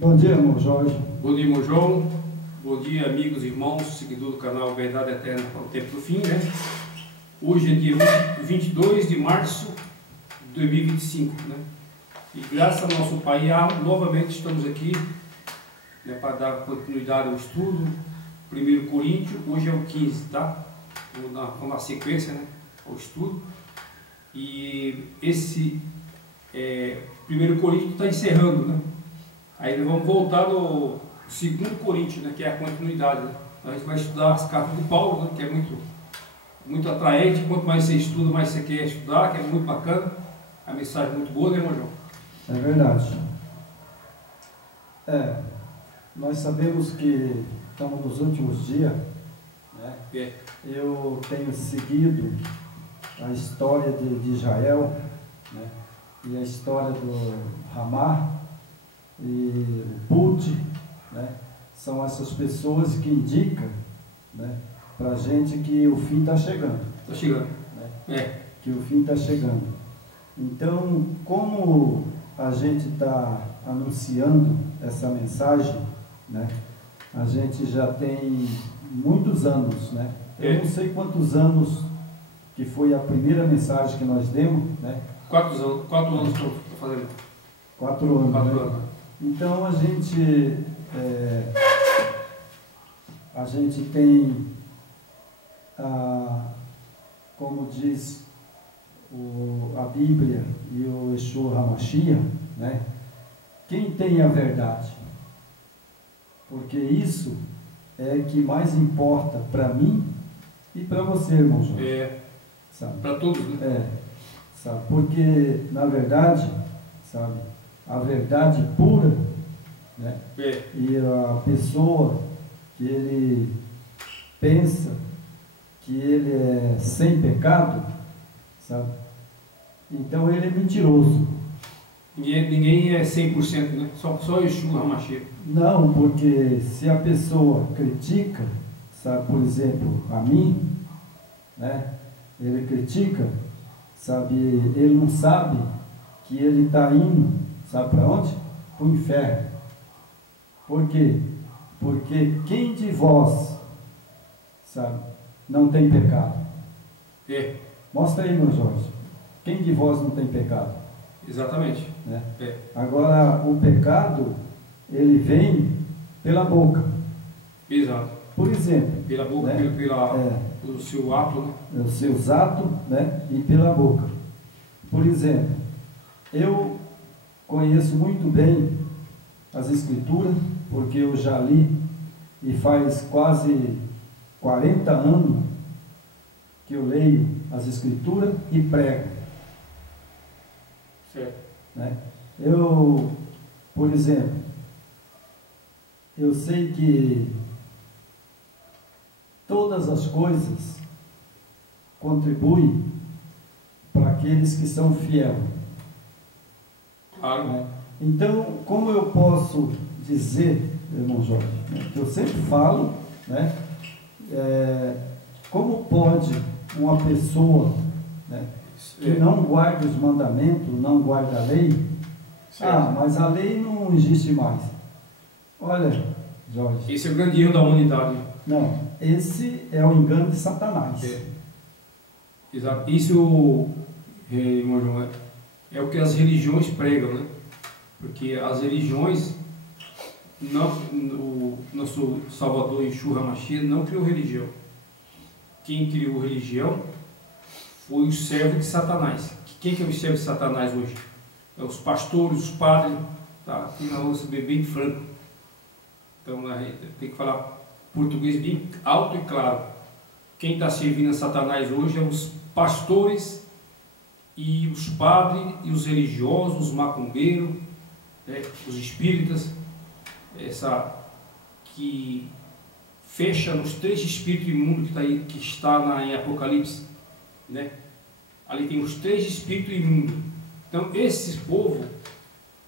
Bom dia, irmão Jorge. Bom dia, irmão João. Bom dia, amigos, irmãos, seguidores do canal Verdade Eterna para o Tempo do Fim, né? Hoje é dia 22 de março de 2025, né? E graças ao nosso Pai, novamente estamos aqui, né, para dar continuidade ao estudo. 1 Coríntios, hoje é o 15, tá? Vamos na sequência, né, ao estudo. E esse 1 Coríntios está encerrando, né? Aí vamos voltar no 2 Coríntios, né, que é a continuidade, né? A gente vai estudar as cartas de Paulo, né, que é muito atraente. Quanto mais você estuda, mais você quer estudar, que é muito bacana. A mensagem é muito boa, né, irmão João? É verdade. Nós sabemos que estamos nos últimos dias, né? Eu tenho seguido a história de Israel, né? E a história do Ramá e o Put, né? São essas pessoas que indicam, né, para a gente que o fim está chegando. Está chegando. Né? Que o fim está chegando. Então, como a gente está anunciando essa mensagem, né? A gente já tem muitos anos, né? Eu não sei quantos anos que foi a primeira mensagem que nós demos, né? 4 anos estou fazendo. 4 anos. 4 né? anos. Então a gente tem, como diz a Bíblia e o Yeshua HaMashiach, né? Quem tem a verdade? Porque isso é que mais importa para mim e para você, irmão João. Para todos, né? Sabe? Porque, na verdade, sabe, a verdade pura, né? E a pessoa que ele pensa que ele é sem pecado, sabe? Então ele é mentiroso. Ninguém é 100%, né? Só Yeshua HaMashiach. Não, porque se a pessoa critica, sabe, por exemplo, a mim, né? Ele critica, sabe, ele não sabe que ele está indo, sabe para onde? Para o inferno. Por quê? Porque quem de vós, sabe, não tem pecado? Mostra aí, meu Jorge. Quem de vós não tem pecado? Exatamente. Né? Agora, o pecado, ele vem pela boca. Exato. Por exemplo. Pela boca, né? Pelo seu ato, né? Os seus atos, né? E pela boca. Por exemplo, eu conheço muito bem as Escrituras, porque eu já li, e faz quase 40 anos que eu leio as Escrituras e prego. Certo. Né? Eu, por exemplo, eu sei que todas as coisas contribuem para aqueles que são fiéis. Claro. Né? Então, como eu posso dizer, irmão Jorge, né, que eu sempre falo, né, como pode uma pessoa, né, que não guarda os mandamentos, não guarda a lei, mas a lei não existe mais. Olha, Jorge. Esse é o grande erro da humanidade. Não, esse é o engano de Satanás. Exato. Isso, irmão João, é o que as religiões pregam, né? Porque as religiões, o nosso Salvador Yeshua HaMashiach não criou religião. Quem criou religião foi o servo de Satanás. Quem que é o servo de Satanás hoje? É os pastores, os padres, tá? Aqui nós vamos ser bem franco. Então a gente tem que falar português bem alto e claro. Quem está servindo a Satanás hoje é os pastores e os padres e os religiosos, os macumbeiros, né? Os espíritas, que fecha nos 3 espíritos imundos que está em Apocalipse, né? Ali tem os 3 espíritos imundos. Então esse povo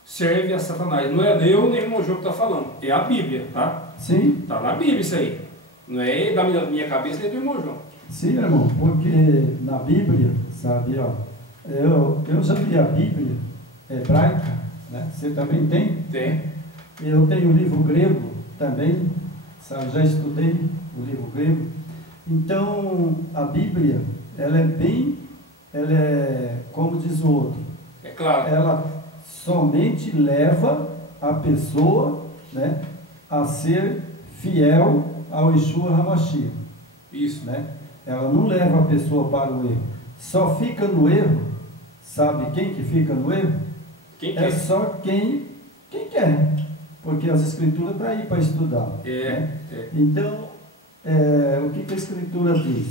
serve a Satanás. Não é eu nem o irmão João que está falando, é a Bíblia, tá? Sim. Está na Bíblia isso aí. Não é da minha cabeça nem do irmão João. Sim, irmão, porque na Bíblia, sabe, ó, eu já li a Bíblia hebraica, né? Você também tem? Tem. Eu tenho o livro grego também, sabe? Já estudei o livro grego. Então, a Bíblia, ela é, como diz o outro, É claro. ela somente leva a pessoa, né, a ser fiel ao Yeshua HaMashiach. Isso. Né? Ela não leva a pessoa para o erro. Só fica no erro, sabe quem que fica no erro? Quem É quer? só quem quer. Porque as escrituras estão aí para estudar. Né? Então, o que a escritura diz?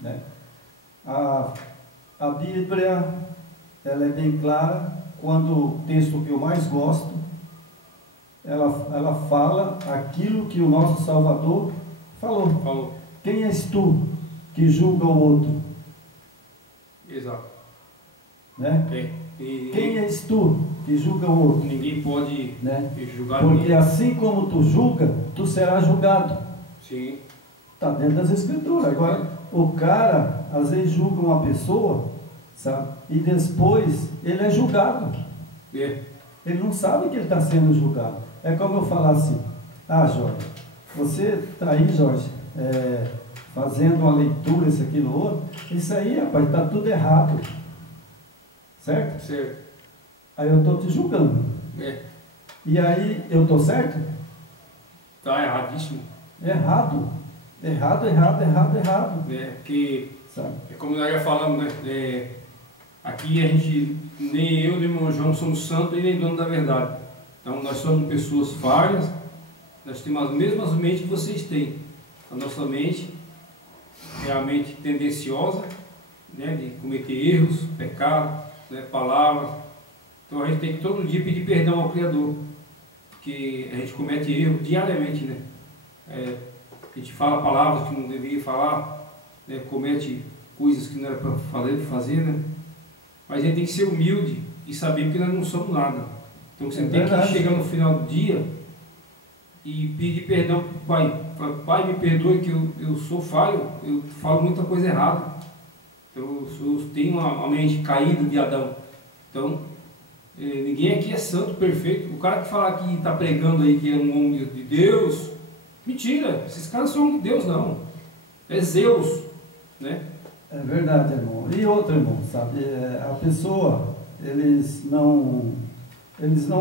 Né? A Bíblia, ela é bem clara. Quando o texto que eu mais gosto, ela fala aquilo que o nosso Salvador falou. Quem és tu que julga o outro? Exato. Né? Quem és tu que julga o outro? Ninguém pode, né, julgar porque ninguém. assim como tu julga, tu serás julgado. Sim. Está dentro das escrituras. Agora, o cara às vezes julga uma pessoa, sabe? E depois ele é julgado. Ele não sabe que ele está sendo julgado. É como eu falar assim: ah, Jorge, você está aí, Jorge, fazendo uma leitura, isso, aquilo, outro. Isso aí, rapaz, está tudo errado. Certo? Certo. Aí eu estou te julgando. E aí eu estou certo? Está erradíssimo. Errado. Errado. Que sabe? É como nós já falamos, né? Aqui a gente, nem eu nem o irmão João somos santos e nem dono da verdade. Então nós somos pessoas falhas, nós temos as mesmas mentes que vocês têm. A nossa mente é a mente tendenciosa, né, de cometer erros, pecados, né, palavras. Então a gente tem que todo dia pedir perdão ao Criador, porque a gente comete erro diariamente, né? A gente fala palavras que não deveria falar, né, comete coisas que não era para fazer, né? Mas a gente tem que ser humilde e saber que nós não somos nada. Então você tem que chegar no final do dia e pedir perdão para o Pai. Falar: Pai, me perdoe que eu sou falho, eu falo muita coisa errada. Então eu tenho uma mente caída de Adão. Então ninguém aqui é santo, perfeito. O cara que fala que está pregando aí que é um homem de Deus, mentira, esses caras são homem de Deus não. É Zeus, né? É verdade, irmão. E outro, irmão, sabe? A pessoa, eles não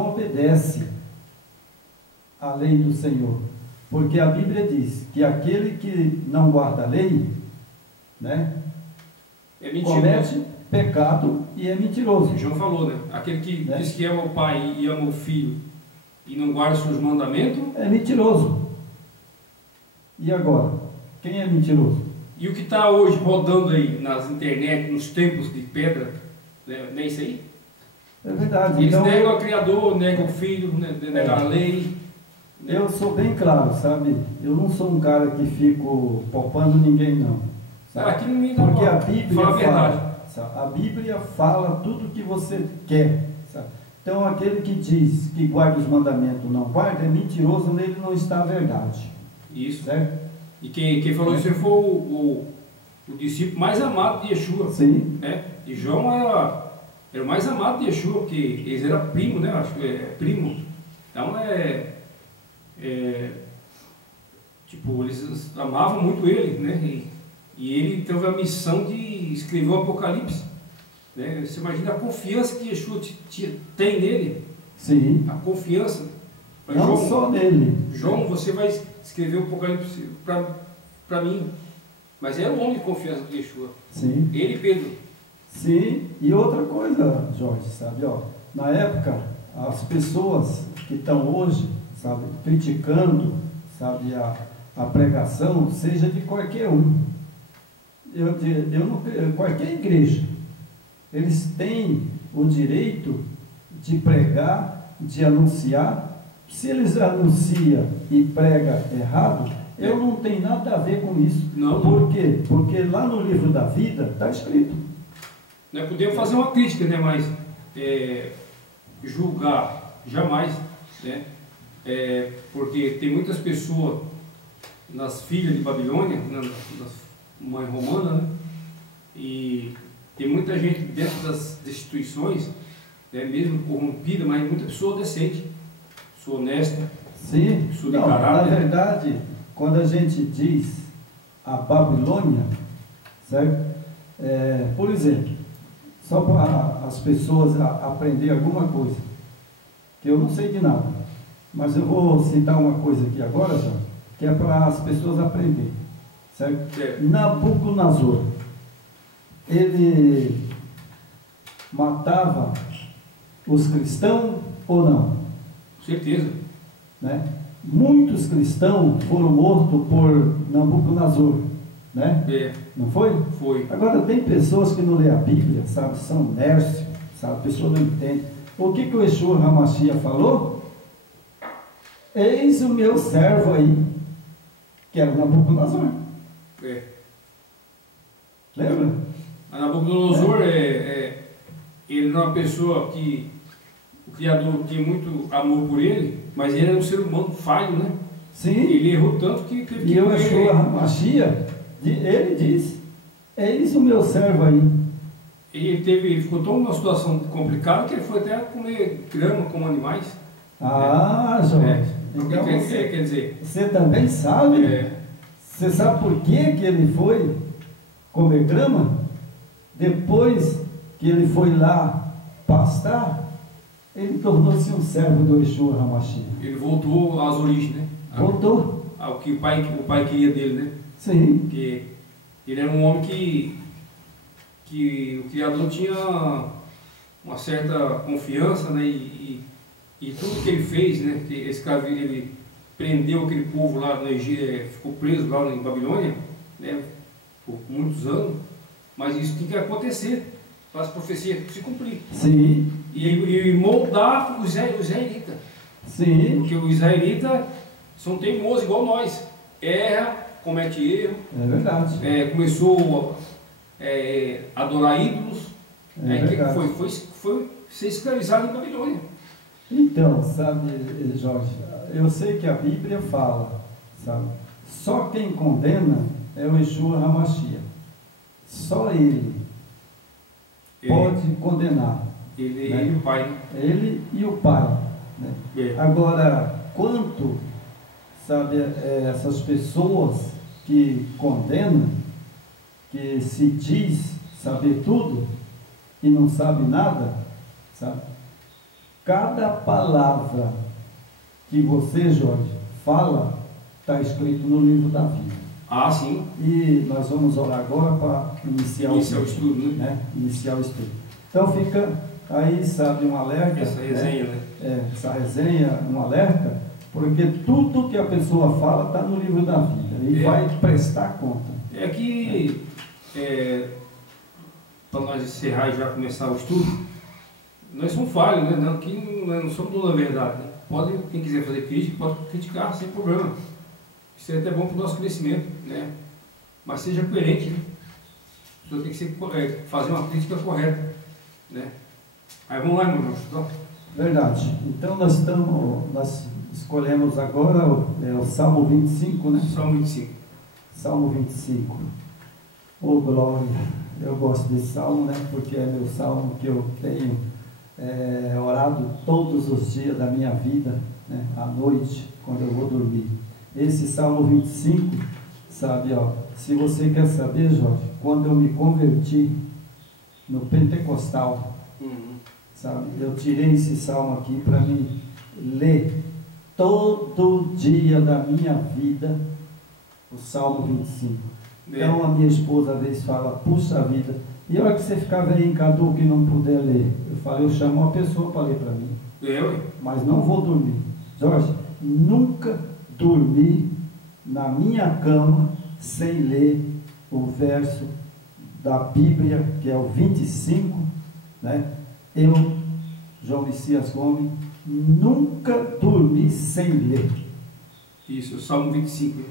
obedecem à lei do Senhor. Porque a Bíblia diz que aquele que não guarda a lei, né, comete pecado e é mentiroso. O João falou, né? Aquele que diz que ama o pai e ama o filho e não guarda os seus mandamentos, é mentiroso. E agora? Quem é mentiroso? E o que está hoje rodando aí nas internet, nos templos de pedra, né? Não é isso aí? É verdade. Eles então, negam o Criador, negam o Filho, negam a lei. Eu sou bem claro, sabe? Eu não sou um cara que fico poupando ninguém, não. Aqui não me dá. Porque a Bíblia fala a verdade. A Bíblia fala tudo o que você quer. Sabe? Então, aquele que diz que guarda os mandamentos não guarda, é mentiroso, nele não está a verdade. Isso. Certo? E quem falou isso foi o discípulo mais amado de Yeshua. Sim. Né? E João era o mais amado de Yeshua, porque eles eram primo, né? Acho que é primo. Então tipo, eles amavam muito ele, né? E ele teve a missão de escrever o Apocalipse. Né? Você imagina a confiança que Yeshua tem nele. Sim. A confiança. Não João, só nele. João, você vai escrever o Apocalipse para mim. Mas era um homem de confiança de Yeshua. Sim. Ele e Pedro. Sim. E outra coisa, Jorge, sabe? Ó, na época, as pessoas que estão hoje, sabe, criticando, sabe, a pregação, seja de qualquer um. Qualquer igreja, eles têm o direito de pregar, de anunciar. Se eles anunciam e pregam errado, eu não tenho nada a ver com isso. Não. Por quê? Porque lá no livro da vida está escrito. Nós podemos fazer uma crítica, né? Mas julgar jamais, né? Porque tem muitas pessoas nas filhas de Babilônia, nas mães romanas, né? E tem muita gente dentro das instituições, né, mesmo corrompida, mas muita pessoa decente. sou honesto. Sim, Sou de não, na caráter. verdade, quando a gente diz a Babilônia, certo? Por exemplo, só para as pessoas aprender alguma coisa, que eu não sei de nada, mas eu vou citar uma coisa aqui agora, já, que é para as pessoas aprenderem, certo? Nabucodonosor, ele matava os cristãos ou não? Com certeza. Né? Muitos cristãos foram mortos por Nabucodonosor, né? Não foi? Foi. Agora tem pessoas que não lêem a Bíblia, sabe? São nércios, sabe? A pessoa não entende. O que o Yeshua HaMashiach falou? Eis o meu servo aí, que era Nabucodonosor. Lembra? A Nabucodonosor ele era uma pessoa que o Criador tinha muito amor por ele, mas ele era um ser humano falho, né? Sim. Ele errou tanto que teve que E o Yeshua HaMashiach, ele diz, eis o meu servo aí. Ele ficou tão numa situação complicada que ele foi até comer grama como animais. Jorge. Então quer dizer... Você também sabe? Você sabe por que ele foi comer grama? Depois que ele foi lá pastar, ele tornou-se um servo do Yeshua HaMashiach. Ele voltou às origens, né? Voltou. Ao que o pai queria dele, né? Sim. Porque ele era um homem que o Criador tinha uma certa confiança, né? E tudo que ele fez, né? Que esse cara, ele prendeu aquele povo lá no Egito, ficou preso lá em Babilônia, né? Por muitos anos, mas isso tem que acontecer para as profecias se cumprir. Sim. E moldar os israelitas. Sim. Porque os israelitas são teimosos igual nós. Erra, comete erro. É verdade. Começou a adorar ídolos. Verdade. Foi ser escravizado em Babilônia. Então, sabe, Jorge, eu sei que a Bíblia fala, sabe, só quem condena é o Yeshua HaMashiach. Só ele pode condenar. Ele né? e o Pai. Ele e o Pai. Né? Agora, quanto, sabe, essas pessoas que condenam, que se diz saber tudo e não sabe nada, sabe? Cada palavra que você, Jorge, fala, está escrito no livro da vida. Ah, sim. E nós vamos orar agora para iniciar o estudo, né? Iniciar o estudo. Então fica aí, sabe, um alerta. Essa resenha, né? Essa resenha, um alerta, porque tudo que a pessoa fala está no livro da vida e vai prestar conta. Para nós encerrar e já começar o estudo, nós somos falhos, né? Não somos donos da verdade. Né? Quem quiser fazer crítica, pode criticar sem problema. Isso é até bom para o nosso crescimento, né? Mas seja coerente, né? A pessoa tem que fazer uma crítica correta, né? Aí vamos lá, irmão. Verdade. Então nós escolhemos agora o Salmo 25, né? Salmo 25. Salmo 25. Oh, glória! Eu gosto desse salmo, né? Porque é meu salmo que eu tenho orado todos os dias da minha vida, né? À noite, quando eu vou dormir. Esse Salmo 25, sabe, se você quer saber, Jorge, quando eu me converti no Pentecostal, sabe, eu tirei esse salmo aqui para me ler todo dia da minha vida o Salmo 25. Então a minha esposa às vezes fala, puxa vida, e a hora que você ficar velho em caduco e não puder ler, eu chamo uma pessoa para ler para mim. Mas não vou dormir. Jorge, nunca dormi na minha cama sem ler o verso da Bíblia, que é o 25, né? Eu, João Messias Gomes, nunca dormi sem ler. Isso, o Salmo 25.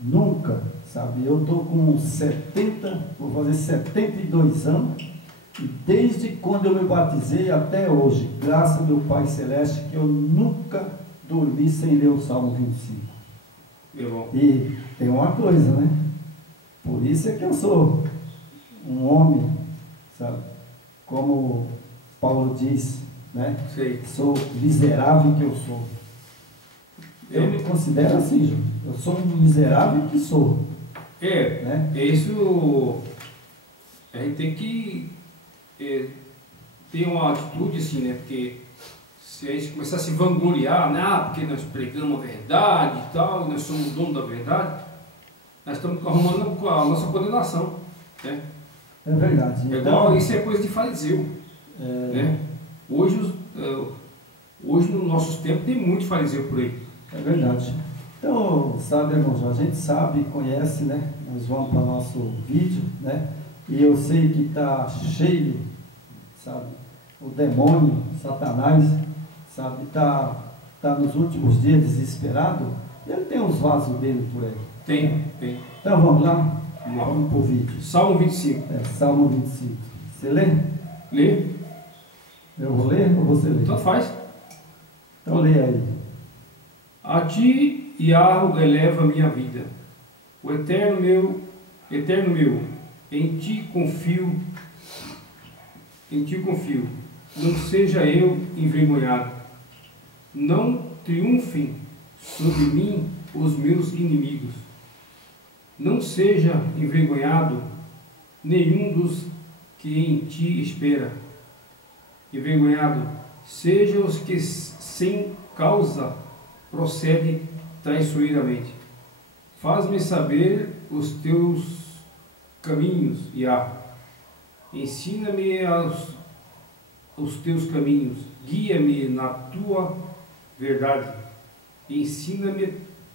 Nunca, sabe? Eu estou com 70, vou fazer 72 anos, e desde quando eu me batizei até hoje, graças ao meu Pai Celeste, que eu nunca dormi sem ler o Salmo 25. E tem uma coisa, né? Por isso é que eu sou um homem, sabe? Como Paulo diz né? Sei. Sou miserável que eu sou. Eu me considero assim, João. Eu sou um miserável que sou. Né? É isso. A gente tem que ter uma atitude assim, né? Porque se a gente começar a se vangloriar, né? Porque nós pregamos a verdade e tal, nós somos dono da verdade, nós estamos arrumando com a nossa condenação, né? É verdade. É igual, isso é coisa de fariseu, né? Hoje nos nossos tempos tem muito fariseu por aí. É verdade. Então, sabe, irmãos, a gente sabe, conhece, né? Nós vamos para o nosso vídeo, né? E eu sei que está cheio, sabe? O demônio, Satanás, sabe? Está nos últimos dias desesperado. Ele tem os vasos dele por aí. Tem. Então, vamos lá? Vamos para o vídeo. Salmo 25. Salmo 25. Você lê? Lê. Eu vou ler ou você lê? Então faz. Então lê aí. A ti, Yahweh, eleva a minha vida. O eterno meu, em ti confio. Não seja eu envergonhado. Não triunfem sobre mim os meus inimigos. Não seja envergonhado nenhum dos que em ti espera. Envergonhado sejam os que sem causa procedem traiçoeiramente. Faz-me saber os teus caminhos, Yahweh. Ensina-me os teus caminhos. Guia-me na tua verdade. Ensina-me,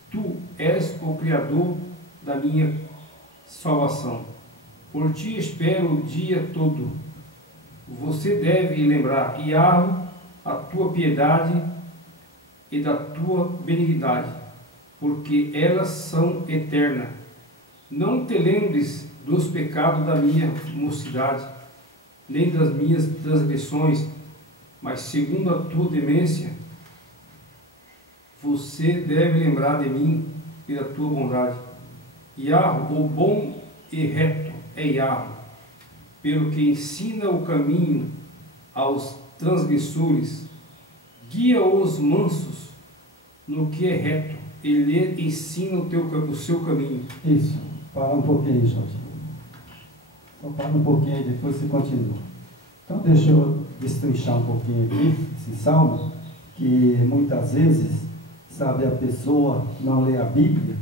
tu és o Criador da minha salvação. Por ti espero o dia todo. Você deve lembrar, Yahweh, a tua piedade e da tua benignidade, porque elas são eternas. Não te lembres dos pecados da minha mocidade, nem das minhas transgressões, mas segundo a tua demência, você deve lembrar de mim e da tua bondade. Yahweh, o bom e reto é Yahweh, pelo que ensina o caminho aos transgressores, guia os mansos no que é reto, ele ensina o seu caminho. Isso, para um pouquinho, Jorge. Só para um pouquinho aí, depois você continua. Então deixa eu destrinchar um pouquinho aqui, esse salmo, que muitas vezes, sabe, a pessoa não lê a Bíblia,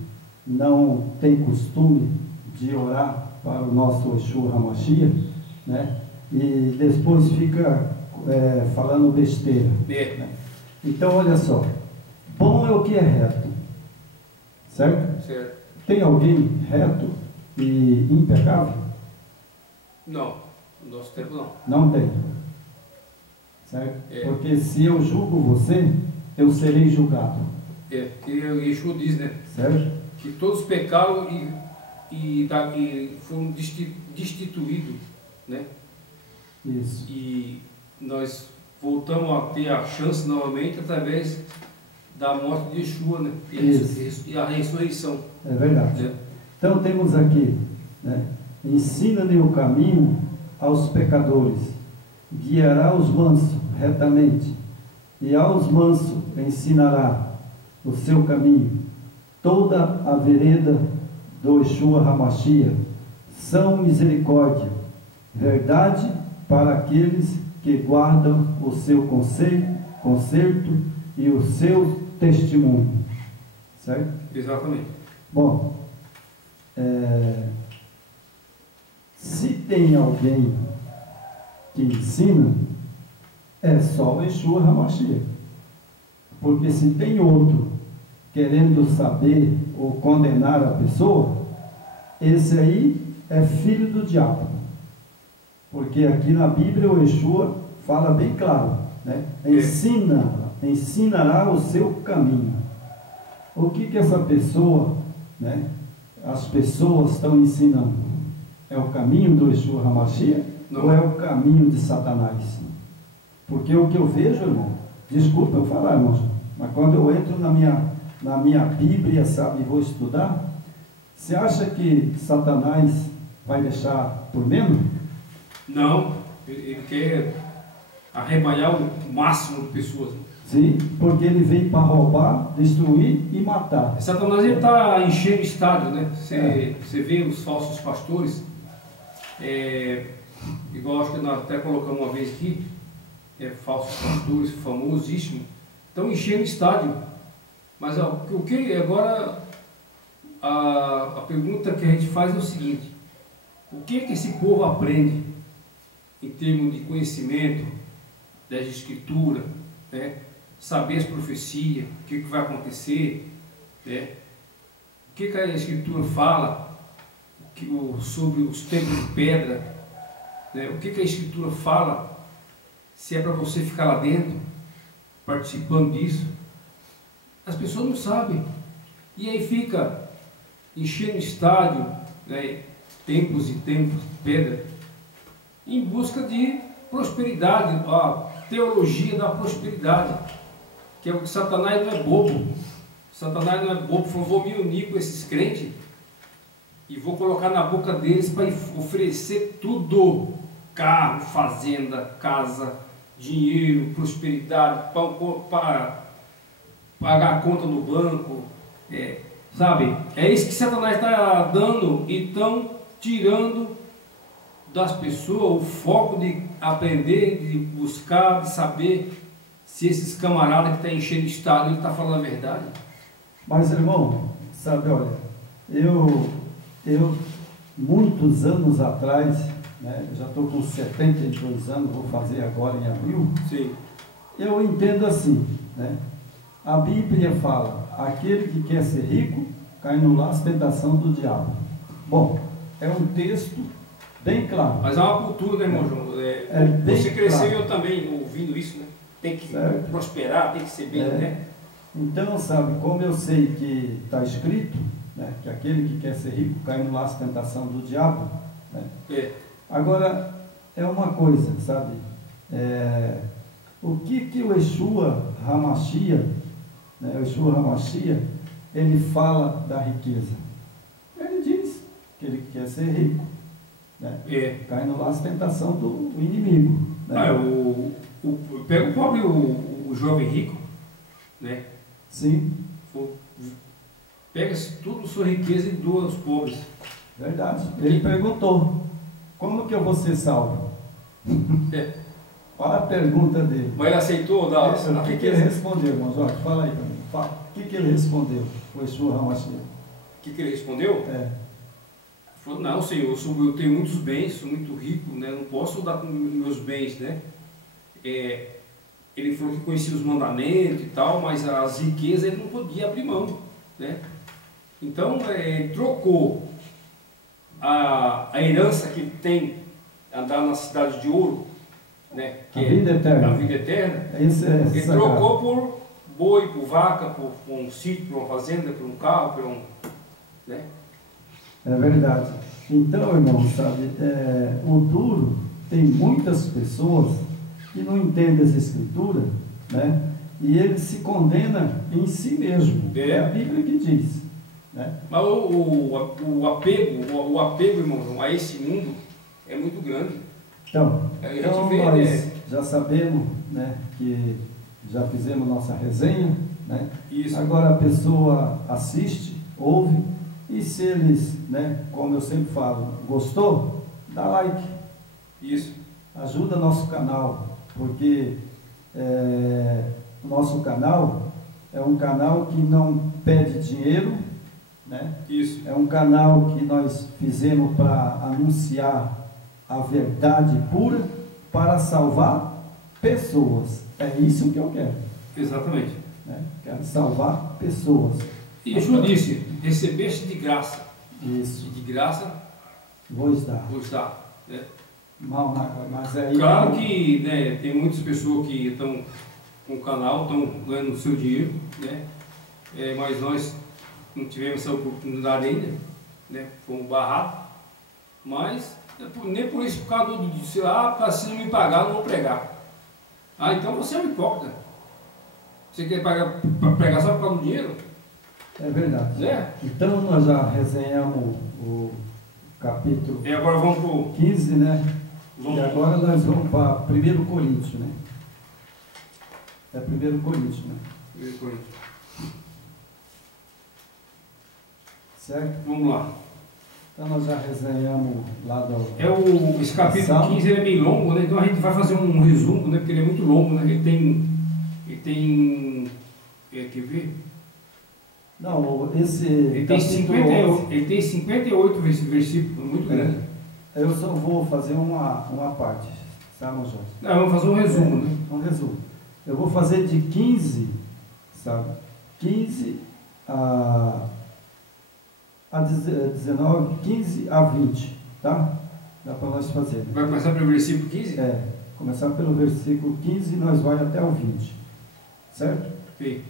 não tem costume de orar para o nosso Yeshua HaMashiach, né? E depois fica falando besteira. Né? Então, olha só, bom é o que é reto, certo? Certo. Tem alguém reto e impecável? Não, no nosso tempo não. Não tem, certo? Porque se eu julgo você, eu serei julgado. Que o Yeshua diz, né? Certo? Que todos pecaram e foram destituídos, né? Isso. E nós voltamos a ter a chance novamente através da morte de Yeshua, né? E a ressurreição. É verdade. Né? Então temos aqui, né? Ensina-lhe o caminho aos pecadores, guiará os mansos retamente, e aos mansos ensinará o seu caminho. Toda a vereda do Yeshua HaMashiach são misericórdia, verdade para aqueles que guardam o seu conserto e o seu testemunho. Certo? Exatamente. Bom, se tem alguém que ensina, é só o Yeshua HaMashiach. Porque se tem outro querendo saber ou condenar a pessoa, esse aí é filho do diabo. Porque aqui na Bíblia o Yeshua fala bem claro, né? Ensinará o seu caminho. O que essa pessoa, né? As pessoas estão ensinando? É o caminho do Yeshua HaMashiach ou é o caminho de Satanás? Porque o que eu vejo, irmão, desculpa eu falar, irmão, mas quando eu entro na minha Bíblia, sabe, e vou estudar, você acha que Satanás vai deixar por menos? Não, ele quer arrebanhar o máximo de pessoas. Sim, porque ele veio para roubar, destruir e matar. Satanás está enchendo o estádio, né? Você vê os falsos pastores, igual acho que nós até colocamos uma vez aqui, falsos pastores famosíssimos, estão enchendo o estádio. Mas o que agora a pergunta que a gente faz é o seguinte: o que esse povo aprende em termos de conhecimento das escrituras, né? Saber as profecias, o que vai acontecer, né? O que a escritura fala sobre os templos de pedra, né? O que a escritura fala, se é para você ficar lá dentro participando disso. As pessoas não sabem, e aí fica enchendo o estádio, né? Templos e templos de pedra, em busca de prosperidade, a teologia da prosperidade, que é o que Satanás não é bobo. Satanás não é bobo, falou: vou me unir com esses crentes e vou colocar na boca deles para oferecer tudo: carro, fazenda, casa, dinheiro, prosperidade, para pagar a conta no banco, sabe? É isso que Satanás está dando, e estão tirando das pessoas o foco de aprender, de buscar, de saber se esses camaradas que estão enchendo o estado, ele está falando a verdade. Mas, irmão, sabe, olha, eu muitos anos atrás, né, já estou com 72 anos, vou fazer agora em abril. Sim. Eu entendo assim, né? A Bíblia fala: aquele que quer ser rico cai no laço tentação do diabo. Bom, é um texto bem claro. Mas é uma cultura, né, irmão João? Você cresceu e eu também ouvindo isso, né? Tem que prosperar, tem que ser bem, né? Então, sabe, como eu sei que está escrito, né, que aquele que quer ser rico cai no laço tentação do diabo, né? Agora, é uma coisa, sabe? O que o Yeshua HaMashiach, né, o Yeshua HaMashiach, ele fala da riqueza? Ele diz que ele quer ser rico, né? Cai no laço tentação do inimigo, né? Pega o pobre, o jovem rico, né? Sim. Pega toda a sua riqueza e doa aos pobres. Verdade. Ele perguntou: como que eu vou ser salvo? Qual a pergunta dele? Mas ele aceitou dar O que ele respondeu, irmão Jorge? Fala aí para mim. Fala. O que ele respondeu? O Yeshua HaMashiach. O que ele respondeu? Falou: não, Senhor, eu tenho muitos bens, sou muito rico, né? Não posso dar com meus bens, né? Ele falou que conhecia os mandamentos e tal, mas as riquezas ele não podia abrir mão, né? Então, trocou a herança que ele tem, andar na cidade de ouro, né? Que a vida eterna. A vida eterna. Ele trocou por boi, por vaca, por um sítio, por uma fazenda, por um carro, por um... né? É verdade. Então, irmão, sabe, o duro, tem muitas pessoas que não entendem essa escritura, né? E ele se condena em si mesmo. É a Bíblia que diz, né? Mas o apego, irmão, a esse mundo é muito grande. Então nós já sabemos, né, que já fizemos nossa resenha, né? Isso. Agora a pessoa assiste, ouve, e se eles, né, como eu sempre falo, gostou, dá like. Isso. Ajuda nosso canal, porque o nosso canal é um canal que não pede dinheiro, né? Isso. É um canal que nós fizemos para anunciar a verdade pura, para salvar pessoas. É isso que eu quero. Exatamente. Né? Quero salvar pessoas. E Yeshua disse: recebeste de graça. Isso. E de graça vos dar. Né? Mas aí, claro que, né, tem muitas pessoas que estão com o canal, estão ganhando o seu dinheiro, né? Mas nós não tivemos essa oportunidade ainda, né? Fomos barrados, mas nem por isso, por causa do sei lá, se não me pagar, não vou pregar. Então você é um hipócrita. Você quer pagar para pregar só por causa do dinheiro? É verdade. Então nós já resenhamos o capítulo agora vamos pro 15, né? E agora nós vamos para 1 Coríntios, né? É 1 Coríntios, né? 1 Coríntios. Certo? Vamos lá. Então nós já resenhamos lá do... Esse capítulo 15 ele é bem longo, né? Então a gente vai fazer um resumo, né? Porque ele é muito longo, né? Quer ver? Não, Ele tem 58 versículos, muito grande. Eu só vou fazer uma parte, sabe, Jorge? Não, vamos fazer um resumo, né? Um resumo. Eu vou fazer de 15, sabe? 15 a 19, 15 a 20, tá? Dá para nós fazer. Vai começar pelo versículo 15? Começar pelo versículo 15 e nós vai até o 20. Certo? Feito.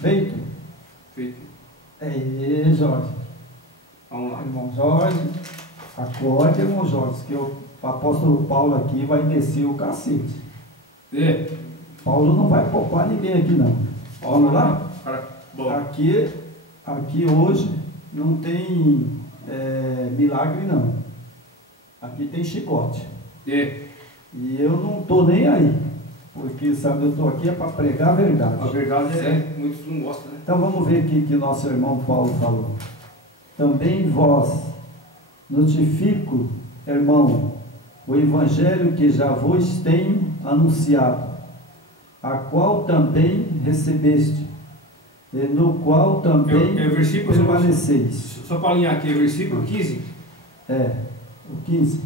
Feito? Feito. Jorge. Vamos lá. Irmão Jorge, acorde, irmão Jorge, que o apóstolo Paulo aqui vai descer o cacete. Paulo não vai poupar ninguém aqui, não. Vamos lá? Aqui hoje não tem milagre, não. Aqui tem chicote. E eu não estou nem aí. Porque, sabe, eu estou aqui para pregar a verdade. A verdade muitos não gostam, né? Então vamos ver o que nosso irmão Paulo falou. Também vós notifico, irmão, o evangelho que já vos tenho anunciado, a qual também recebeste, e no qual também permaneceis. Só para alinhar aqui, é versículo 15? O 15.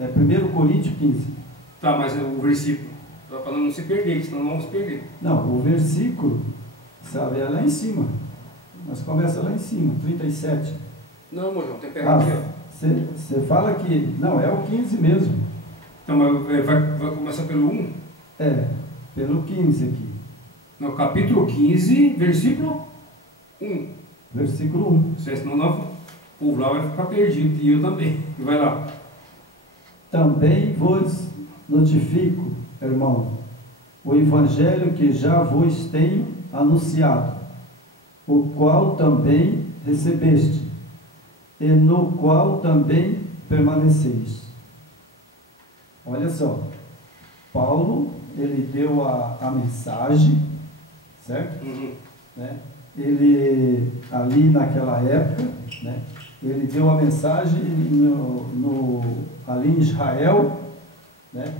1 Coríntios 15. Tá, mas o versículo, para não se perder, senão não vamos perder. Não, o versículo, sabe, é lá em cima. Mas começa lá em cima, 37. Não, Mojão, tem que pegar aqui, ó. Você fala que... Não, é o 15 mesmo. Então, mas vai começar pelo 1? Pelo 15 aqui. No capítulo 15, versículo 1. Versículo 1. Senão o povo lá vai ficar perdido, e eu também. Vai lá. Também vos notifico, irmão, o evangelho que já vos tenho anunciado, o qual também recebeste, e no qual também permaneceis. Olha só, Paulo, ele deu a mensagem, certo? Né? Ele, ali naquela época, né? Ele deu a mensagem ali em Israel, né?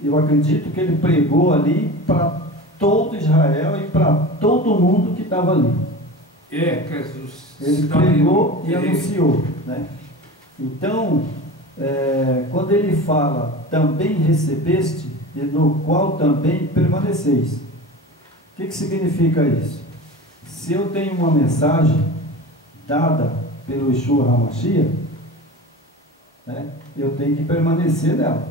Eu acredito que ele pregou ali para todo Israel e para todo mundo que estava ali. Ele pregou e anunciou, né? Então, quando ele fala, também recebeste, e no qual também permaneceis. O que significa isso? Se eu tenho uma mensagem dada pelo Yeshua HaMashiach, né, eu tenho que permanecer nela.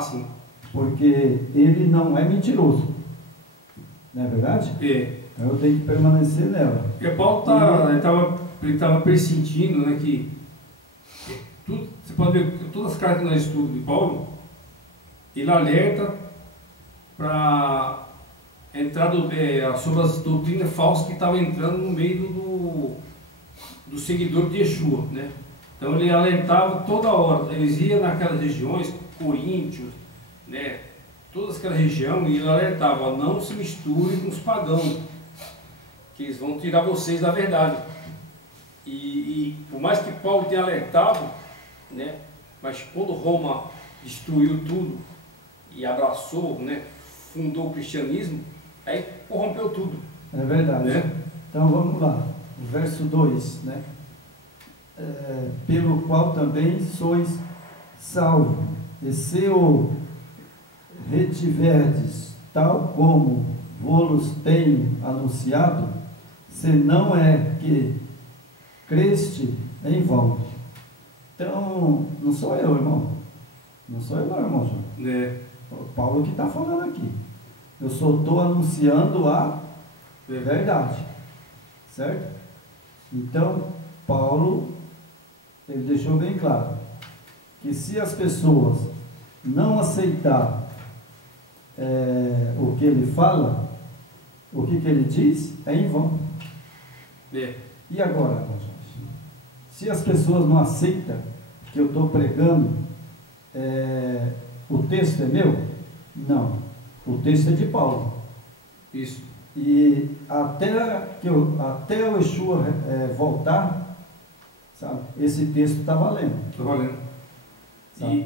Sim. Porque ele não é mentiroso. Não é verdade? Então eu tenho que permanecer nela. Porque Paulo estava persentindo, né, que tudo, você pode ver, todas as cartas que nós estudamos de Paulo, ele alerta para entrar sobre as doutrinas falsas que estavam entrando no meio do seguidor de Yeshua, né? Então ele alertava toda hora, eles iam naquelas regiões, Coríntios, né? Toda aquela região, e ele alertava, não se misture com os pagãos, que eles vão tirar vocês da verdade. E por mais que Paulo tenha alertado, né? Mas quando Roma destruiu tudo e abraçou, né? Fundou o cristianismo, aí corrompeu tudo. É verdade. Né? Então vamos lá, o verso 2, né? Pelo qual também sois salvos, e se o retiverdes, tal como vos tenho anunciado, se não é que creste em vão. Então, não sou eu, irmão. Não sou eu, não, irmão João. O Paulo que está falando aqui. Eu só estou anunciando a verdade. Certo? Então, Paulo, ele deixou bem claro que se as pessoas não aceitar o que ele fala, o que ele diz, é em vão. E agora, irmão Jorge? Se as pessoas não aceitam que eu estou pregando, o texto é meu? Não. O texto é de Paulo. Isso. E até o Yeshua voltar, sabe, esse texto está valendo. Está valendo.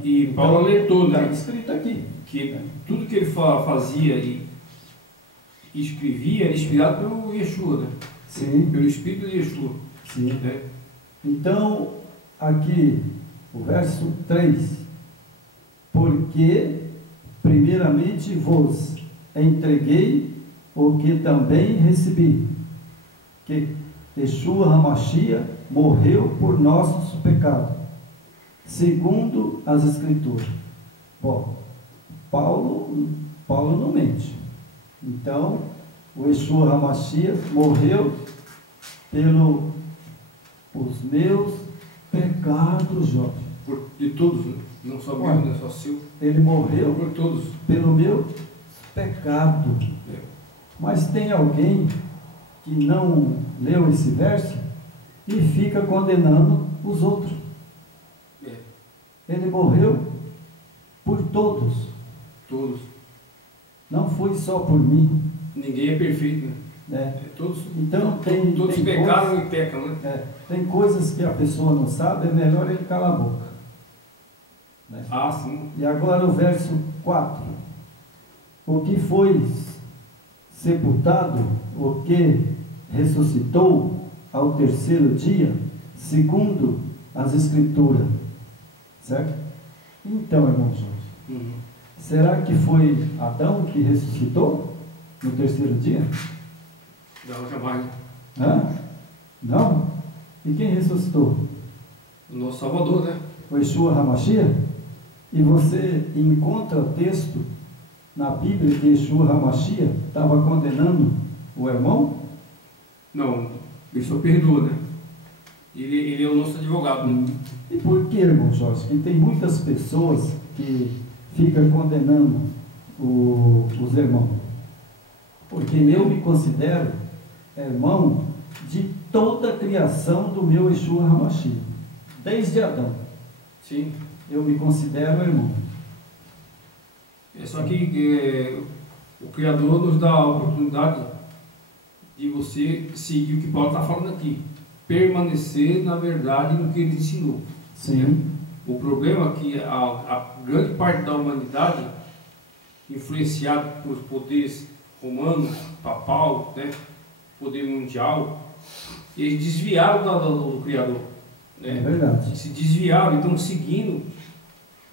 E Paulo alertou, né? Está escrito aqui. Que tudo que ele fazia e escrevia era inspirado pelo Yeshua, né? Sim. Pelo Espírito de Yeshua. Sim. Né? Então, aqui, o verso 3. Porque, primeiramente, vos entreguei o que também recebi, que Yeshua HaMashiach morreu por nossos pecados, segundo as Escrituras. Bom, Paulo não mente. Então, o Yeshua HaMashiach morreu pelos meus pecados, Jorge. De todos, né? Não só meu, não é só seu. Ele morreu por todos. Pelo meu pecado. Mas tem alguém que não leu esse verso e fica condenando os outros. Ele morreu por todos. Todos. Não foi só por mim. Ninguém é perfeito, né? Todos todos pecaram e pecam, né? Tem coisas que a pessoa não sabe, é melhor ele calar a boca. Né? Ah, sim. E agora o verso 4. O que foi sepultado, o que ressuscitou ao terceiro dia, segundo as Escrituras. Certo? Então, irmão Jorge, será que foi Adão que ressuscitou no terceiro dia? Não, jamais. Não? E quem ressuscitou? O nosso Salvador, né? O Yeshua HaMashiach? E você encontra o texto na Bíblia que Yeshua HaMashiach estava condenando o irmão? Não, ele só perdoa, né? Ele é o nosso advogado, né? E por que, irmão Jorge, que tem muitas pessoas que ficam condenando os irmãos? Porque eu me considero irmão de toda a criação do meu Yeshua HaMashiach, desde Adão. Sim. Eu me considero irmão. É só que o Criador nos dá a oportunidade de você seguir o que Paulo está falando aqui. Permanecer na verdade no que ele ensinou. Sim. O problema é que a grande parte da humanidade, influenciada por poderes romanos, papal, né, poder mundial, eles desviaram do Criador. Né? É verdade. Se desviaram, então seguindo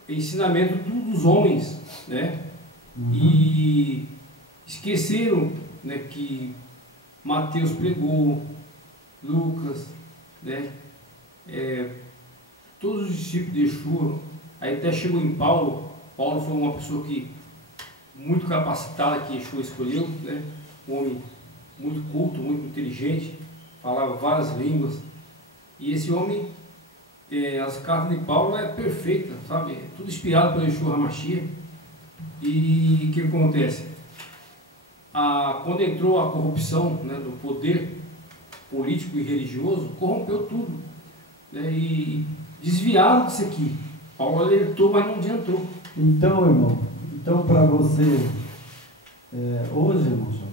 o ensinamento dos homens, né? E esqueceram, né, que Mateus pregou, Lucas, né? Todos os discípulos de Yeshua, aí até chegou em Paulo. Paulo foi uma pessoa muito capacitada que Yeshua escolheu, né? Um homem muito culto, muito inteligente, falava várias línguas. E esse homem, as cartas de Paulo é perfeita, sabe? É tudo inspirado pelo Yeshua HaMashiach. E o que acontece? Quando entrou a corrupção, né, do poder político e religioso, corrompeu tudo, né? E desviaram disso aqui. Paulo alertou, mas não adiantou. Então, irmão, para você, hoje, irmão Jorge,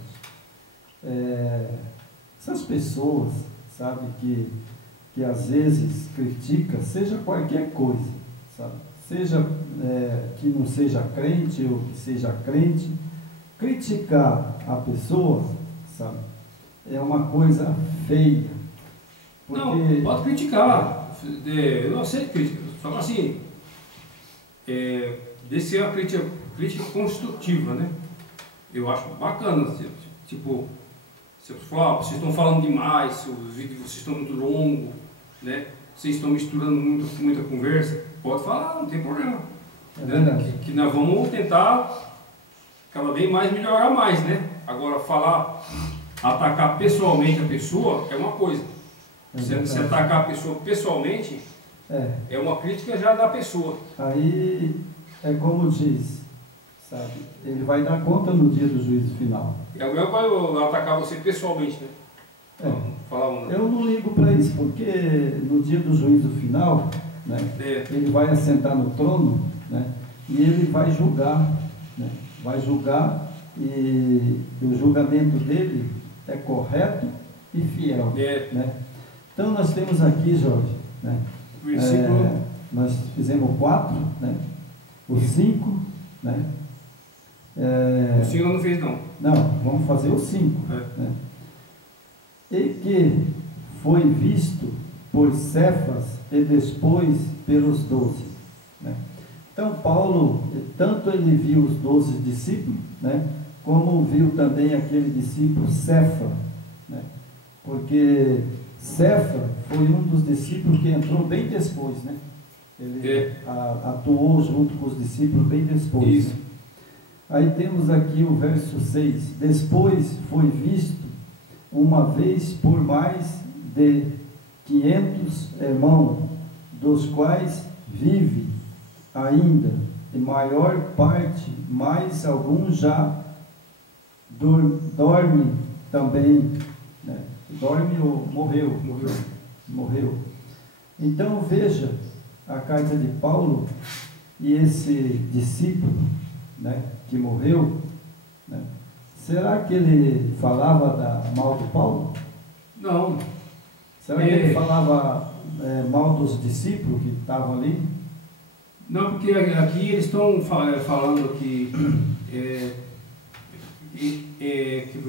essas pessoas, sabe, que às vezes critica, seja qualquer coisa, sabe, seja que não seja crente ou que seja crente, criticar a pessoa, sabe, é uma coisa feia. Porque... Não, pode criticar, eu não sei crítica, só que assim, desse é uma crítica construtiva, né? Eu acho bacana, tipo, se eu falar, vocês estão falando demais, os vídeos de vocês estão muito longos, né? Vocês estão misturando muita conversa, pode falar, não tem problema. Né? Que nós vamos tentar cada vez mais melhorar mais, né? Agora, atacar pessoalmente a pessoa é uma coisa. Se atacar a pessoa pessoalmente, é uma crítica já da pessoa. Aí é como diz, sabe? Ele vai dar conta no dia do juízo final. É o mesmo para atacar você pessoalmente, né? Eu não ligo para isso, porque no dia do juízo final, né, ele vai assentar no trono né? E ele vai julgar, né? Vai julgar, e o julgamento dele é correto e fiel, né? Então nós temos aqui, Jorge, né? Nós fizemos 4, né? O 5, né? O 5 eu não fiz não. Não, vamos fazer o 5. Né? E que foi visto por Cefas e depois pelos 12. Né? Então Paulo, tanto ele viu os 12 discípulos, né? Como viu também aquele discípulo Cefa, né? Porque Cefa foi um dos discípulos que entrou bem depois, né? Ele atuou junto com os discípulos bem depois. Isso. Né? Aí temos aqui o verso 6. Depois foi visto uma vez por mais de 500 irmãos, dos quais vive ainda, e maior parte, mais alguns já dorme também, né? Dorme ou morreu? Morreu. Então veja a carta de Paulo e esse discípulo, né, que morreu, né? Será que ele falava mal de Paulo? Não. Será que ele falava mal dos discípulos que estavam ali? Não, porque aqui eles estão falando que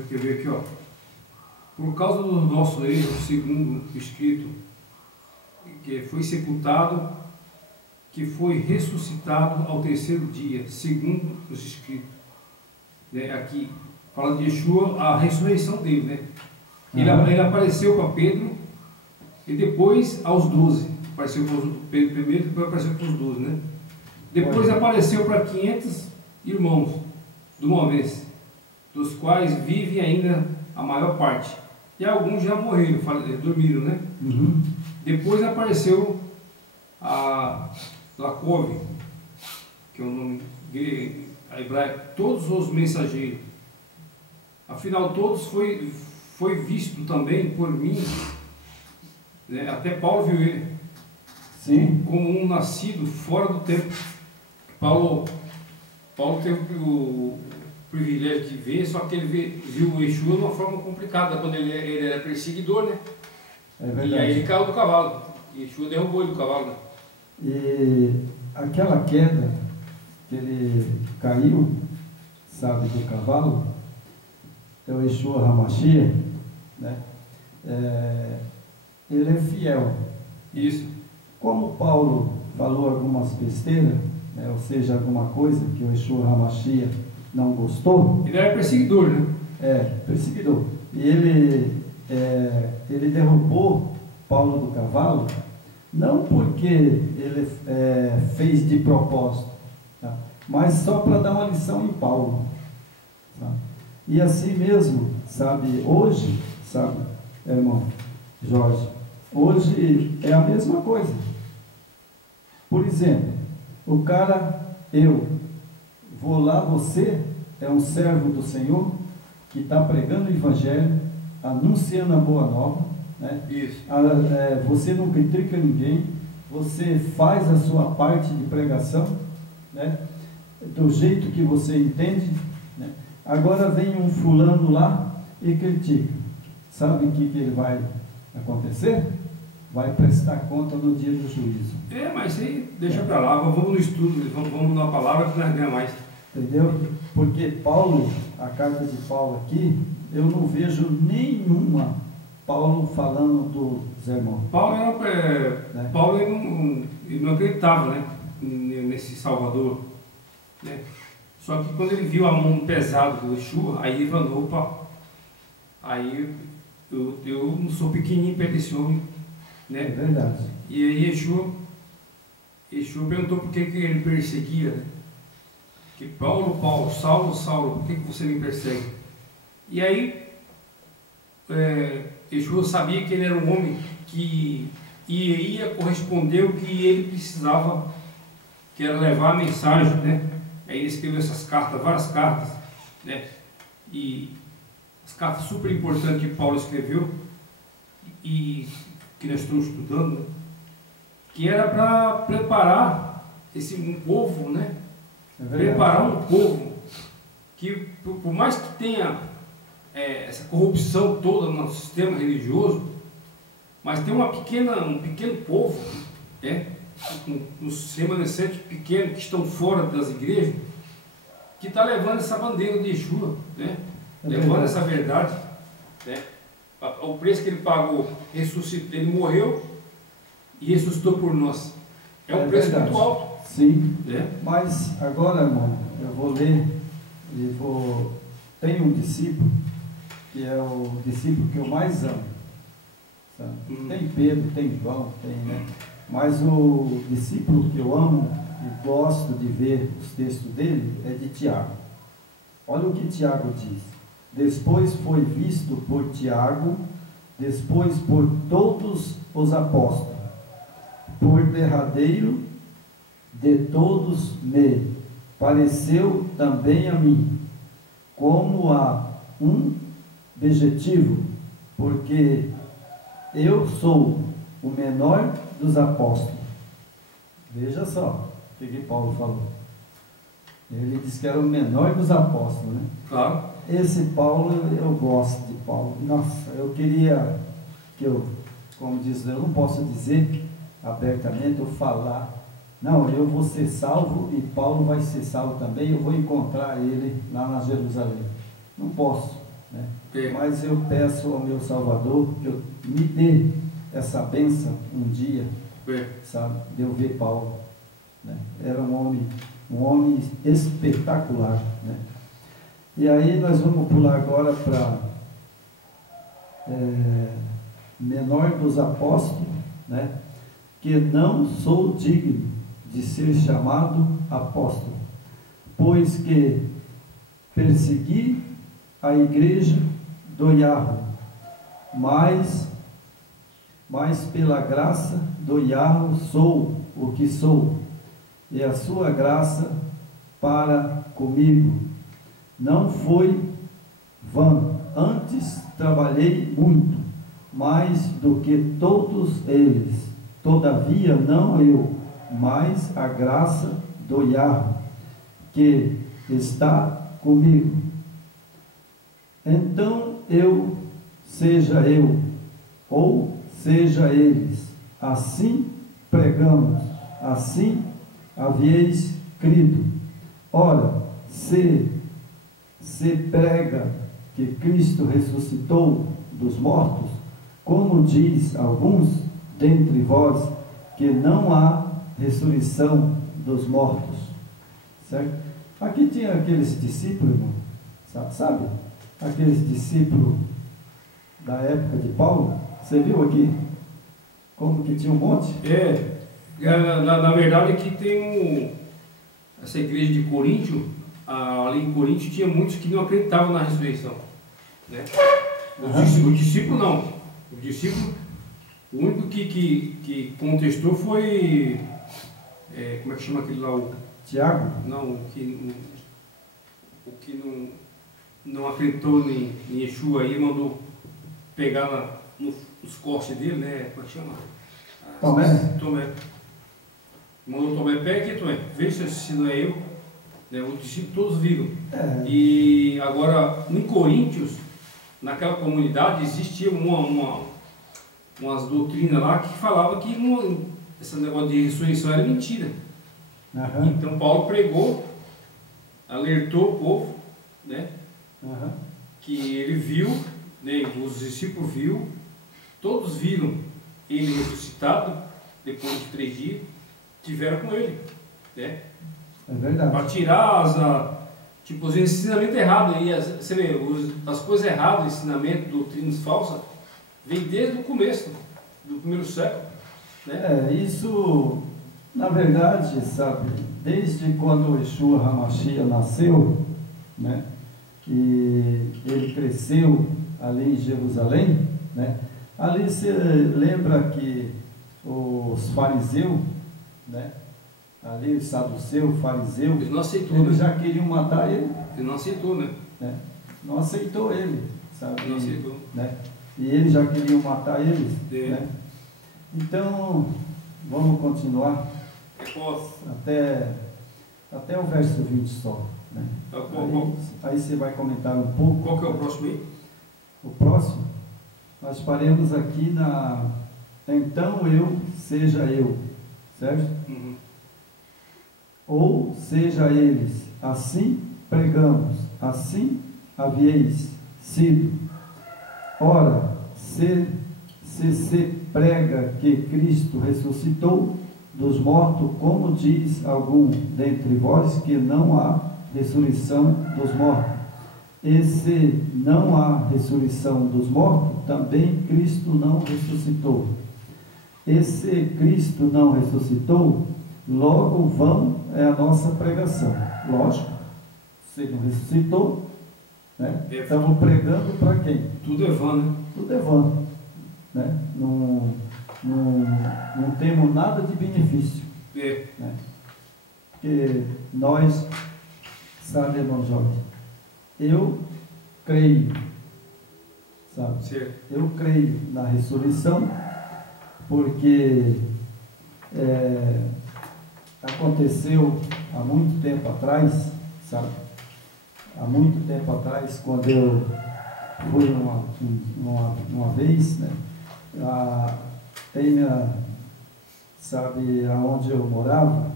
quer ver aqui, ó. Por causa do nosso erro, segundo o escrito, que foi sepultado, que foi ressuscitado ao terceiro dia, segundo os escritos. Né? Aqui, falando de Yeshua, a ressurreição dele, né? Ele apareceu para Pedro e depois aos 12. Apareceu para Pedro primeiro, depois apareceu para os 12, né? Depois apareceu para 500 irmãos, de uma vez, dos quais vive ainda a maior parte. E alguns já morreram, dormiram, né? Uhum. Depois apareceu a Lacove, que é o nome hebraico, todos os mensageiros. Afinal, todos foi visto também por mim, né? Até Paulo viu ele. Sim. Como um nascido fora do tempo. Paulo teve o privilégio de ver, só que ele viu o Yeshua de uma forma complicada, quando ele era perseguidor, né? É verdade. E aí ele caiu do cavalo. E Yeshua derrubou ele do cavalo, né? E aquela queda que ele caiu, sabe, do cavalo, é o Yeshua HaMashiach, né? Ele é fiel. Isso. Como Paulo falou algumas besteiras, né, ou seja, alguma coisa que o Yeshua HaMashiach não gostou. Ele era perseguidor, né? Perseguidor. E ele derrubou Paulo do cavalo, não porque ele fez de propósito, tá? Mas só para dar uma lição em Paulo. Tá? E assim mesmo, sabe, hoje, sabe, irmão Jorge, hoje é a mesma coisa. Por exemplo, o cara, eu vou lá, você é um servo do Senhor que está pregando o Evangelho, anunciando a boa nova, né? Isso. Você não critica ninguém, você faz a sua parte de pregação, né? Do jeito que você entende, né? Agora vem um fulano lá e critica. Sabe o que ele vai acontecer? Vai prestar conta no dia do juízo. Mas isso aí deixa para lá, vamos no estudo, vamos na palavra que nós ganhamos mais. Entendeu? Porque Paulo, a carta de Paulo aqui, eu não vejo nenhuma Paulo falando dos irmãos. Paulo ele não acreditava, né, nesse Salvador, né? Só que quando ele viu a mão pesada do Yeshua, aí ele falou, opa, aí eu não sou pequenininho perto desse homem, né? É verdade. E aí Yeshua perguntou por que ele perseguia, né? Que Paulo, Saulo, por que você me persegue? E aí Yeshua sabia que ele era um homem que ia corresponder o que ele precisava, que era levar a mensagem, né? Aí ele escreveu essas cartas, várias cartas, né? E as cartas super importantes que Paulo escreveu e que nós estamos estudando, né? Que era para preparar um povo, né? verdade. Preparar um povo que, por mais que tenha essa corrupção toda no sistema religioso, mas tem um pequeno povo, uns remanescentes pequenos que estão fora das igrejas, que está levando essa bandeira de Yeshua, né? Levando essa verdade, né? O preço que ele pagou, ressuscitou, ele morreu e ressuscitou por nós. É um preço verdade. muito alto. Sim, né? Mas agora, irmão, eu vou ler, tem um discípulo, que é o discípulo que eu mais amo, sabe? Tem Pedro, tem João, né? Mas o discípulo que eu amo e gosto de ver os textos dele é de Tiago. Olha o que Tiago diz: depois foi visto por Tiago, depois por todos os apóstolos, por derradeiro de todos me pareceu também a mim, como a um objetivo, porque eu sou o menor dos apóstolos. Veja só o que Paulo falou. Ele disse que era o menor dos apóstolos, né? Claro. Esse Paulo, eu gosto de Paulo. Nossa, eu queria que como diz, eu não posso dizer abertamente, ou falar, não, eu vou ser salvo e Paulo vai ser salvo também, eu vou encontrar ele lá na Jerusalém. Não posso, né? Mas eu peço ao meu Salvador que me dê essa bênção um dia, sabe, de eu ver Paulo, né? Era um homem espetacular, né? E aí nós vamos pular agora para menor dos apóstolos, né? Que não sou digno de ser chamado apóstolo, pois que persegui a igreja do Yahweh, mas pela graça do Yahweh sou o que sou, e a sua graça para comigo não foi vã, antes trabalhei muito, mais do que todos eles, todavia não eu, mas a graça do Yahweh que está comigo. Então seja eu, ou seja eles, assim pregamos, assim haveis crido. Ora, se prega que Cristo ressuscitou dos mortos, como diz alguns dentre vós, que não há ressurreição dos mortos, certo? Aqui tinha aqueles discípulos, irmão, sabe? Aqueles discípulos da época de Paulo, você viu aqui? Como que tinha um monte? Na verdade aqui tem essa igreja de Coríntio, ali em Coríntio tinha muitos que não acreditavam na ressurreição, né? O discípulo não, o discípulo, o único que contestou foi, como é que chama aquele lá? Tiago? Não, o que não acreditou em Yeshua aí, mandou pegar nos cortes dele, né? Como é que chama? Tomé. Mandou Tomé, pega aqui, Tomé, veja se não é eu. Né? Os discípulos todos viram. E agora, em Coríntios, naquela comunidade, existia umas doutrinas lá que falavam que esse negócio de ressurreição era mentira. Então Paulo pregou, alertou o povo, né? Que ele viu, né? Os discípulos viram, todos viram ele ressuscitado, depois de 3 dias, tiveram com ele, né? É verdade. Para tirar os ensinamentos errados. E você vê, as coisas erradas, ensinamento, doutrinas falsas, vem desde o começo, do primeiro século, né? Isso, na verdade, sabe, desde quando o Yeshua HaMashiach nasceu, né? E ele cresceu ali em Jerusalém, né? Ali você lembra que os fariseus, né? Ali o saduceu, o fariseu, ele não aceitou, eles né? já queriam matar ele. Ele não aceitou, né? Não aceitou ele, sabe? Não aceitou. Né? E eles já queriam matar eles, né? Então, vamos continuar. É qual? Até o verso 20 só. Né? Aí você vai comentar um pouco. Qual que é o próximo aí? O próximo, nós paremos aqui na então eu, seja eu, certo? Uhum. Ou seja eles, assim pregamos, assim havieis sido. Ora, se prega que Cristo ressuscitou dos mortos, como diz algum dentre vós que não há ressurreição dos mortos. E se não há ressurreição dos mortos, também Cristo não ressuscitou. E se Cristo não ressuscitou, logo vão é a nossa pregação. Lógico, se não ressuscitou, né? Estamos pregando para quem? Tudo é vã, né? Tudo é vã, né? Não temos nada de benefício. Né? Porque nós, sabe, irmão Jorge, eu creio, sabe? Certo. Eu creio na ressurreição, porque aconteceu há muito tempo atrás, sabe? Há muito tempo atrás, quando eu fui uma vez, né? Sabe, aonde eu morava,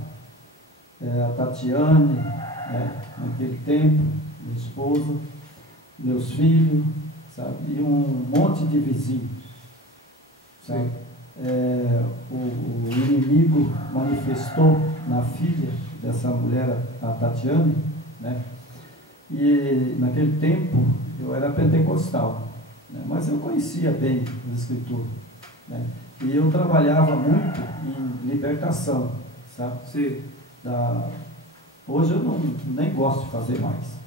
a Tatiane, né? Naquele tempo, minha esposa, meus filhos, sabe? E um monte de vizinhos, sabe? O inimigo manifestou na filha dessa mulher, a Tatiane, né? E naquele tempo eu era pentecostal, né? Mas eu conhecia bem as escrituras, né? E eu trabalhava muito em libertação, sabe? Sim. Hoje eu nem gosto de fazer mais.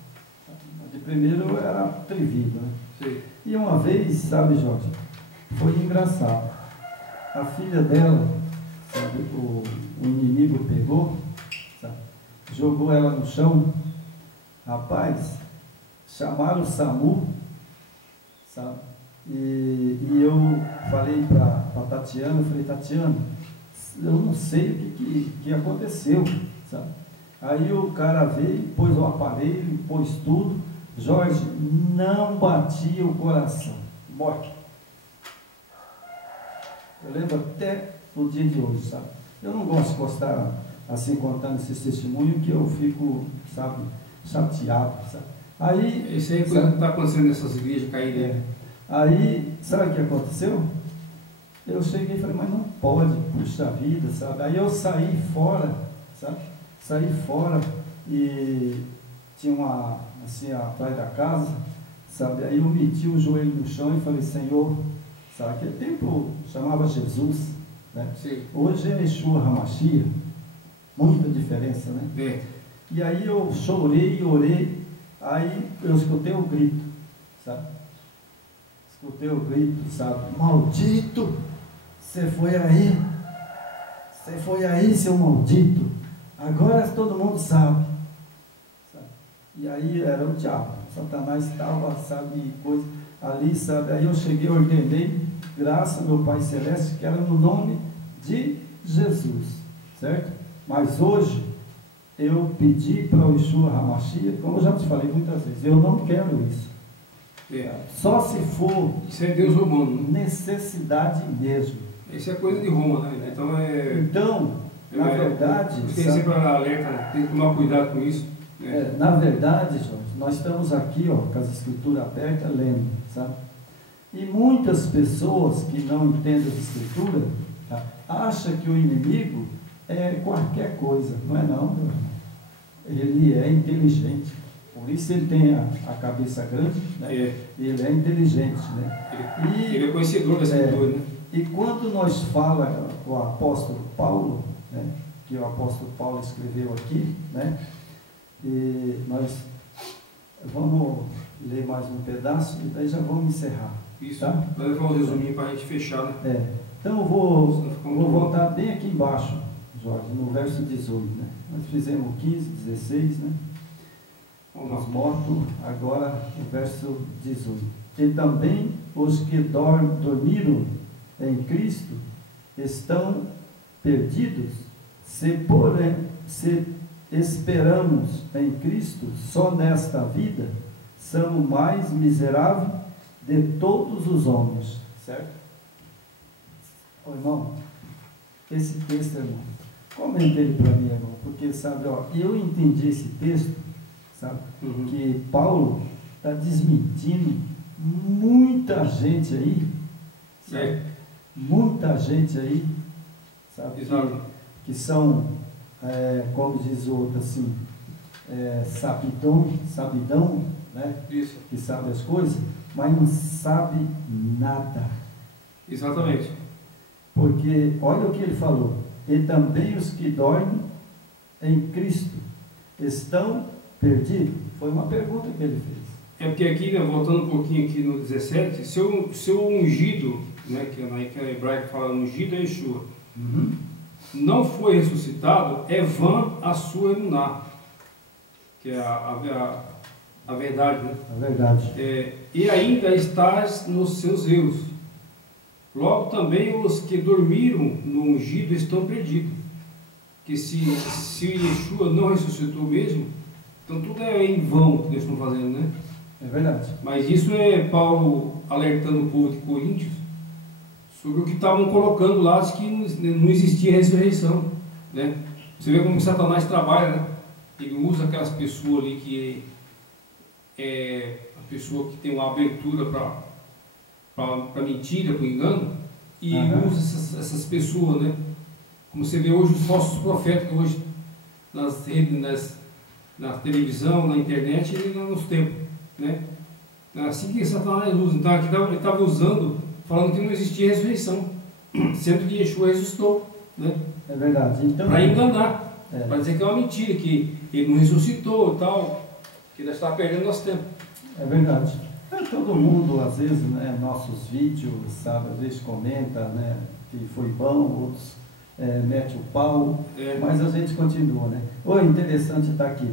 De primeiro eu era atrevido, né? Sim. E uma vez, sabe, Jorge, foi engraçado. A filha dela, sabe, o inimigo pegou, sabe, jogou ela no chão. Rapaz, chamaram o SAMU, sabe? E eu falei para Tatiana, Tatiana, eu não sei o que aconteceu, sabe? Aí o cara veio, pôs o aparelho, pôs tudo. Jorge, não batia o coração. Morte. Eu lembro até o dia de hoje, sabe? Eu não gosto de postar assim, contando esses testemunhos, que eu fico, sabe, chateado, sabe? Aí... Isso aí é coisa que está acontecendo nessas igrejas caídas. Aí, sabe o que aconteceu? Eu cheguei e falei, mas não pode, puxa vida, sabe? Aí eu saí fora, sabe? Saí fora e tinha assim, atrás da casa, sabe? Aí eu meti o joelho no chão e falei, Senhor, sabe? Aquele tempo chamava Jesus, né? Sim. Hoje é Yeshua HaMashiach, muita diferença, né? E aí eu chorei, orei, aí eu escutei o grito, sabe? Escutei o grito, sabe? Maldito, você foi aí, seu maldito, agora todo mundo sabe. E aí era o diabo, Satanás estava, sabe, coisa ali, sabe? Aí eu cheguei, ordenei, graças ao meu Pai Celeste, que era no nome de Jesus, certo? Mas hoje, eu pedi para o Yeshua HaMashiach, como eu já te falei muitas vezes, eu não quero isso. Só se for... Isso é Deus romano, né? Necessidade mesmo. Isso é coisa de Roma, né? Então, na verdade... Tem sempre alerta, né? Tem que tomar cuidado com isso. Na verdade, Jorge, nós estamos aqui, ó, com as escrituras abertas, lendo, sabe? E muitas pessoas que não entendem as escrituras, tá, acham que o inimigo é qualquer coisa. Não é não, meu irmão. Ele é inteligente. Por isso ele tem a cabeça grande, né? Ele é inteligente, né? Ele é conhecedor da escritura, né? E quando nós fala o apóstolo Paulo, né, que o apóstolo Paulo escreveu aqui, né? E nós vamos ler mais um pedaço e daí já vamos encerrar. Isso, tá? Vai levar um resuminho para a gente fechar, né? Então eu vou voltar bem aqui embaixo, Jorge, no verso 18, né? Nós fizemos 15, 16, né? Os mortos, agora o verso 18. E também os que dormiram em Cristo estão perdidos, se esperamos em Cristo só nesta vida, somos mais miseráveis de todos os homens. Certo? Ô, irmão, esse texto, irmão, comenta ele para mim, irmão, porque, sabe, ó, eu entendi esse texto, sabe, que Paulo está desmentindo muita gente aí, sabe, muita gente aí, sabe, que são, como diz o outro assim, sabidão, né? Isso. Que sabe as coisas, mas não sabe nada. Exatamente. Porque, olha o que ele falou, e também os que dormem em Cristo estão perdidos. Foi uma pergunta que ele fez. É porque aqui, né, voltando um pouquinho aqui no 17, seu ungido, né, que na hebraica fala ungido é Yeshua, não foi ressuscitado, é vã a sua emuná, que é a verdade, né? A verdade. E ainda estás nos seus erros. Logo também os que dormiram no ungido estão perdidos. Que se Yeshua não ressuscitou mesmo, então tudo é em vão que eles estão fazendo, né? É verdade. Mas isso é Paulo alertando o povo de Coríntios sobre o que estavam colocando lá, de que não existia ressurreição, né? Você vê como Satanás trabalha, né? Ele usa aquelas pessoas ali que a pessoa que tem uma abertura para mentira, para engano, e usa essas pessoas, né? Como você vê hoje os falsos profetas, hoje nas redes, na televisão, na internet e nos tempos, né? É assim que Satanás usa. Então aqui ele estava usando, falando que não existia ressurreição, sendo que Yeshua ressuscitou, né? É verdade. Então, para enganar, para dizer que é uma mentira, que ele não ressuscitou e tal, que nós estamos perdendo nosso tempo. É verdade. Todo mundo, às vezes, né, nossos vídeos, sabe, às vezes comenta, né, que foi bom, outros mete o pau, mas a gente continua, né? Interessante estar aqui,